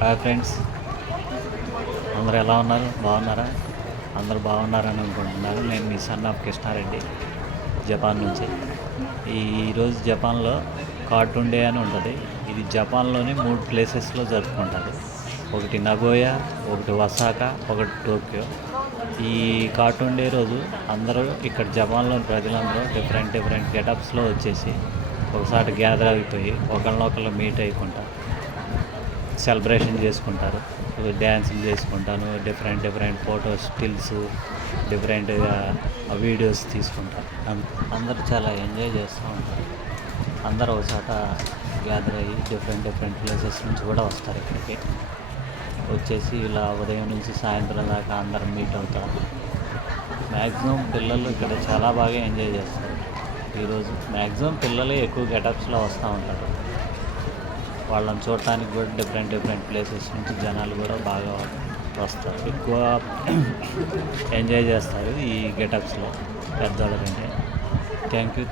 Hi friends, అందరూ ఎలా ఉన్నారు? బాగున్నారా? అందరూ బాగున్నారని అనుకుంటున్నారు. నేను మీ సన్ ఆఫ్ కృష్ణారెడ్డి, జపాన్ నుంచి. ఈరోజు జపాన్లో కార్టూన్ డే అని ఉంటుంది. ఇది జపాన్లోని 3 ప్లేసెస్లో జరుపుకుంటారు. ఒకటి నగోయా, ఒకటి ఒసాకా, ఒకటి టోక్యో. ఈ కార్టూన్ డే రోజు అందరూ ఇక్కడ జపాన్లోని ప్రజలందరూ డిఫరెంట్ గెటప్స్లో వచ్చేసి ఒకసారి గ్యాదర్ అయిపోయి ఒకళ్ళనొకళ్ళు మీట్ అయ్యుకుంటారు, సెలబ్రేషన్ చేసుకుంటారు, డ్యాన్సులు చేసుకుంటాను, డిఫరెంట్ ఫొటోస్, స్టిల్స్, డిఫరెంట్గా వీడియోస్ తీసుకుంటారు. అందరూ చాలా ఎంజాయ్ చేస్తూ ఉంటారు. అందరూ ఒకసాట గ్యాదర్ అయ్యి డిఫరెంట్ ప్లేసెస్ నుంచి కూడా వస్తారు. ఇక్కడికి వచ్చేసి ఇలా ఉదయం నుంచి సాయంత్రం దాకా అందరూ మీట్ అవుతారు. మ్యాక్సిమం పిల్లలు ఇక్కడ చాలా బాగా ఎంజాయ్ చేస్తారు. ఈరోజు మ్యాక్సిమం పిల్లలే ఎక్కువ గెటప్స్లో వస్తూ ఉంటారు. వాళ్ళని చూడటానికి కూడా డిఫరెంట్ ప్లేసెస్ నుంచి జనాలు కూడా బాగా వస్తారు. ఎక్కువ ఎంజాయ్ చేస్తారు ఈ గెటప్స్లో పెద్దవాళ్ళ కంటే. Thank you.